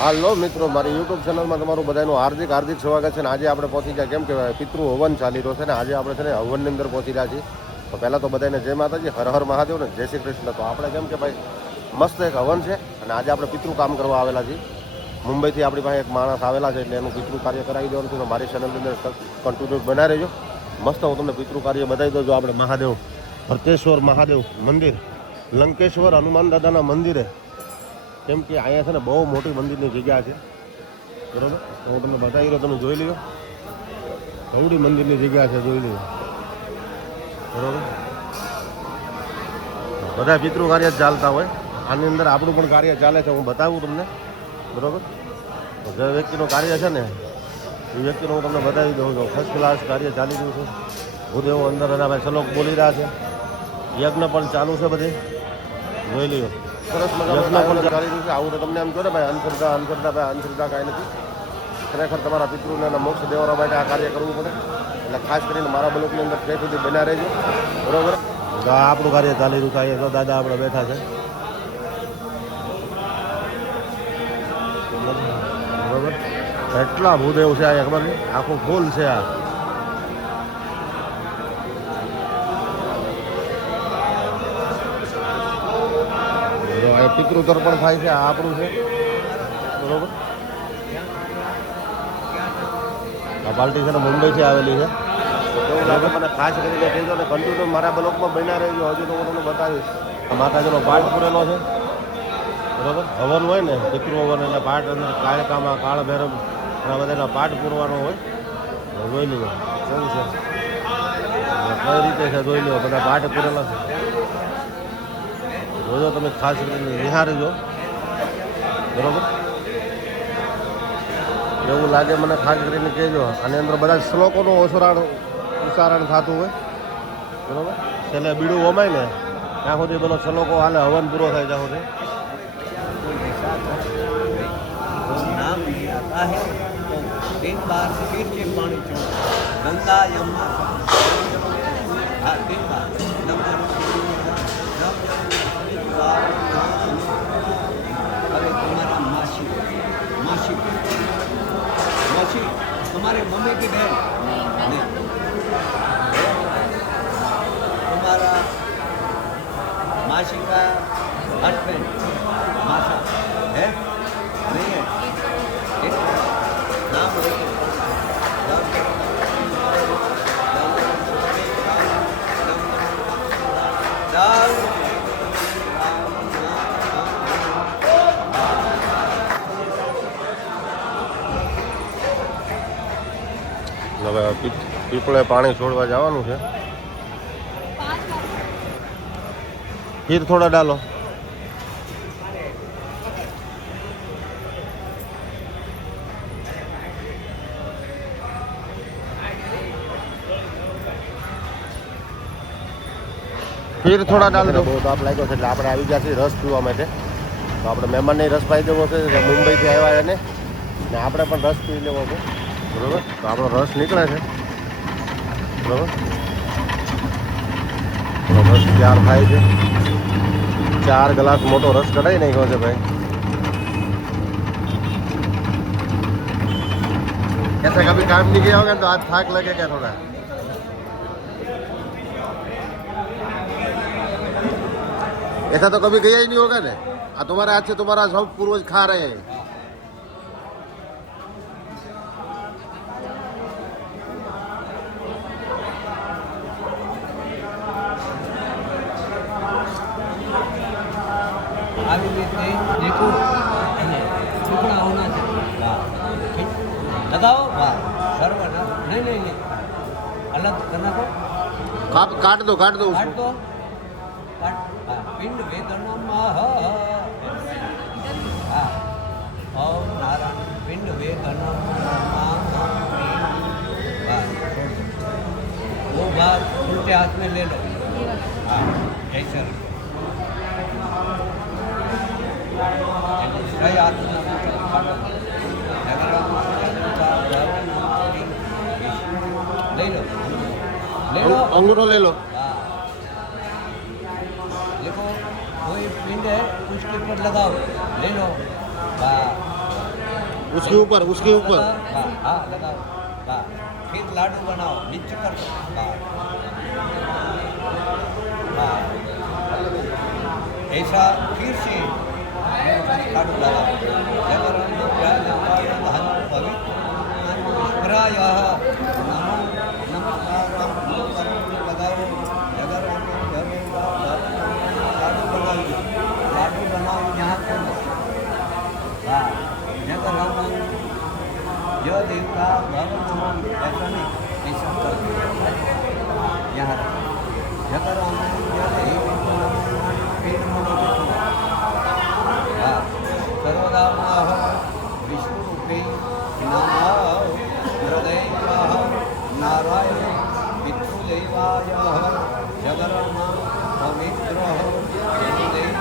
હાલો મિત્રો, મારી યુટ્યુબ ચેનલમાં તમારું બધાનું હાર્દિક હાર્દિક સ્વાગત છે. ને આજે આપણે પહોંચી ગયા, કેમ કે પિતૃ હવન ચાલી રહ્યો છે ને આજે આપણે છે ને હવનની અંદર પહોંચી રહ્યા છીએ. તો પહેલાં તો બધાને જય માતાજી, હર હર મહાદેવ ને જય શ્રી કૃષ્ણ. તો આપણે કેમ કે ભાઈ મસ્ત એક હવન છે અને આજે આપણે પિતૃ કામ કરવા આવેલા છીએ. મુંબઈથી આપણી પાસે એક માણસ આવેલા છે એટલે એનું પિતૃ કાર્ય કરાવી દેવાનું છે. તો મારી ચેનલની અંદર કન્ટિન્યુ બનાવી રહેજો. મસ્ત હું તમને પિતૃ કાર્ય બતાવી દઉં. જો આપણે મહાદેવ ભરતેશ્વર મહાદેવ મંદિર, લંકેશ્વર હનુમાન દાદાના મંદિરે, કેમ કે અહીંયા છે ને બહુ મોટી મંદિરની જગ્યા છે, બરાબર. તો હું તમને બતાવી રહ્યો, તમે જોઈ લ્યો. કવડી મંદિરની જગ્યા છે, જોઈ લ્યો, બરાબર. બધા પિતૃ કાર્ય ચાલતા હોય, આની અંદર આપણું પણ કાર્ય ચાલે છે, હું બતાવું તમને, બરાબર. જે વ્યક્તિનું કાર્ય છે ને એ વ્યક્તિનું હું તમને બતાવી દઉં છું. ફર્સ્ટ ક્લાસ કાર્ય ચાલી રહ્યું છે. ભૂદેવો અંદર એના ભાઈ શ્લોક બોલી રહ્યા છે. યજ્ઞ પણ ચાલુ છે, બધી જોઈ લ્યો. સરસ મજાનું પણ ચાલી રહ્યું છે. આવું તો તમને એમ કહો ને ભાઈ અંધશ્રદ્ધા ભાઈ અંધશ્રદ્ધા કાંઈ નથી. ખરેખર તમારા પિતૃને મોક્ષ દેવાના માટે આ કાર્ય કરવું પડે. એટલે ખાસ કરીને મારા બ્લોકની અંદર ત્યાં સુધી બન્યા રહેજો, બરાબર. આપણું કાર્ય ચાલી રહ્યું છે. અહીંયા તો દાદા આપણે બેઠા છે, બરાબર. એટલા ભૂદેવ છે અહીંયા, ખબર નહીં, આખું ફૂલ છે આ. પિતૃ તર્પણ થાય છે, આ આપણું છે, બરોબર. આ પાર્ટી છે ને મુંબઈથી આવેલી છે. એવું લાગે મને ખાસ કરીને કહેજો ને કન્ટિન્યુ મારા બ્લોકમાં બન્યા રહેજો. હજુ તો હું તમને બતાવીશ. માતાજીનો પાઠ પૂરેલો છે, બરાબર. હવન હોય ને પિતૃ હવન એટલે પાઠ અંદર કાળકામાં કાળ ભૈરવ આ બધાનો પાઠ પૂરવાનો હોય. જોઈ લો કેવું છે, કઈ રીતે છે જોઈ લો. બધા પાઠ પૂરેલા છે, જોજો તમે ખાસ કરીને નિહાળજો, બરાબર. એવું લાગે મને ખાસ કરીને કહેજો. આની અંદર બધા શ્લોકોનું ઉચ્ચારણ થતું હોય, બરાબર. છેલ્લે બીડું વમાય ને ત્યાં સુધી પેલો શ્લોકો હાલે, હવન પૂરો થાય ત્યાં સુધી. तीन बार फिर से पानी चो गंगा यमुना हाँ 3 बार अरे तुम्हारा मासी मासी मासी तुम्हारे मम्मी की बहन नहीं तुम्हारा मासी का हस्बैंड मासा है नहीं है एक नाम હવે પીપળે પાણી છોડવા જવાનું છે. ફીર થોડા ડાલો. ફીર થોડા ડાલ દો. બહુ તાપ લાગ્યો છે એટલે આપણે આવી ગયા છીએ રસ પીવા માટે. તો આપણે મહેમાનને રસ પાઈ દેવો છે, મુંબઈથી આવ્યા એને, ને આપણે પણ રસ પી લેવો છે, બરાબર. તો આપણો રસ નીકળે છે, બરાબર. રસ તૈયાર થાય છે. 4 ગ્લાસ મોટો રસ કઢાઈ નાખ્યો છે ભાઈ. ऐसा कभी काम नहीं किया होगा तो आज थाक लगेगा थोड़ा. ऐसा तो कभी गया ही नहीं होगा ना. आ तुम्हारे हाथ से तुम्हारा सब पूर्वज खा रहे हैं. देखो टुकड़ा होना चाहिए. लगाओ वाह सर्व नहीं नहीं नहीं अलग करना को काट दो काट दो काट पिंड वेदना मह हाँ ओम नारायण पिंड वेदना वो बात उल्टे हाथ में ले लो. हाँ ऐसा सही हाथ में ले लो अंगूठो ले लो. देखो कोई पिंड है उसके ऊपर लगाओ, ले लो. उसके ऊपर हाँ हाँ लगाओ हाँ फिर लाडू बनाओ नीचे कर हाँ हाँ ऐसा फिर से लाडू लगाओ जगरम व्याजमाय धन पवित्र विश्वराय नमो नमस्कार लगाओ जगरम लाडू बनाओ यहाँ पर हाँ जगरम जो देवता भगवान ऐसा नहीं ऐसा कर यहाँ जगरम सर्वदा विष्णु रूपे नमः हृदय नारायण पितृदेवाय जगरम पवित्र देव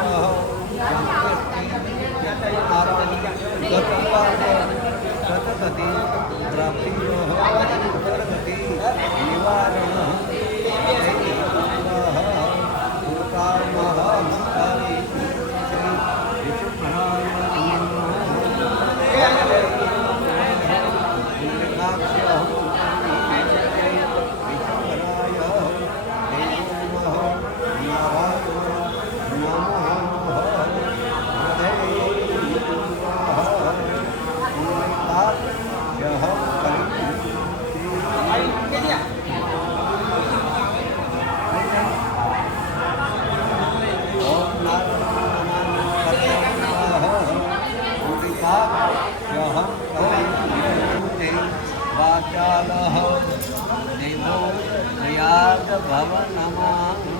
सतगति प्राप्ति उत्तरगति निवारण महाकाली श्री विष्णुराय वाचालः देवो प्रयाग भवनमामि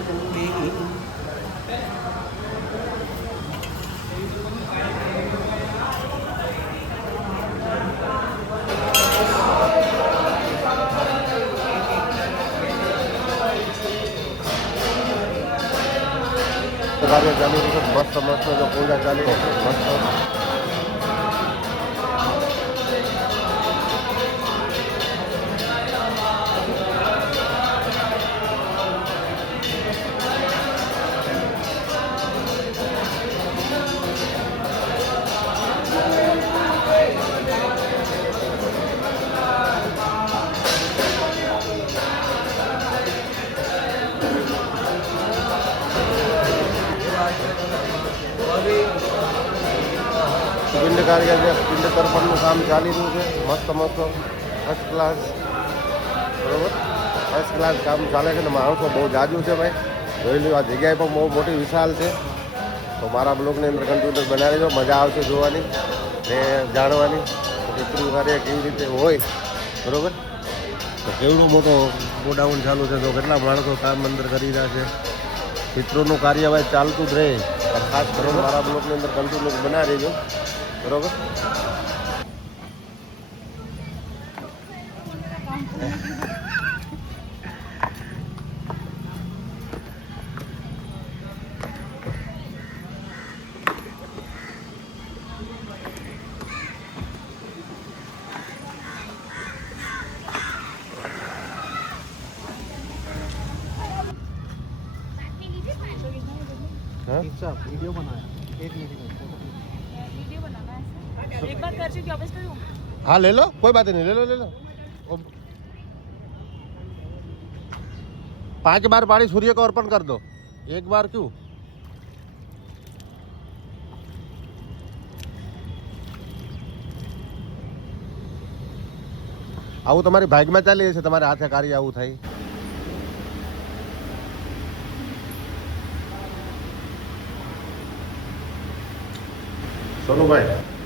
કાર્ય ચાલુ છે મસ્ત મસ્ત જો પૂજા ચાલી રહી છે મસ્ત પિંડ કાર્ય છે પિંડ તર્પણનું કામ ચાલી રહ્યું છે મસ્ત મસ્ત ફર્સ્ટ ક્લાસ બરાબર ફર્સ્ટ ક્લાસ કામ ચાલે છે ને માણસો બહુ જાજુ છે ભાઈ જોઈ લો આ જગ્યાએ પણ બહુ મોટી વિશાળ છે તો મારા બ્લોગની અંદર કન્ટિન્યુ બનાવી દો મજા આવશે જોવાની ને જાણવાની પિતૃ કાર્ય કેવી રીતે હોય બરાબર તો કેવડો મોટો ગોડાઉન ચાલુ છે તો કેટલા માણસો કામ અંદર કરી રહ્યા છે પિતૃનું કાર્ય ભાઈ ચાલતું જ રહે ખાસ બરોબર મારા બ્લોગની અંદર કન્ટિન્યુ બનાવી દેજો બરોબર हाँ? वीडियो बनाया एक मिनट वीडियो बनाना है एक बार कर चुकी वापस करूँ हाँ ले लो कोई बात नहीं ले लो 5 बार पानी सूर्य को अर्पण कर दो एक बार क्यों આવું તમારી ભાગમાં ચાલી છે તમારે હાથે કાર્ય આવું થાય સોનુભાઈ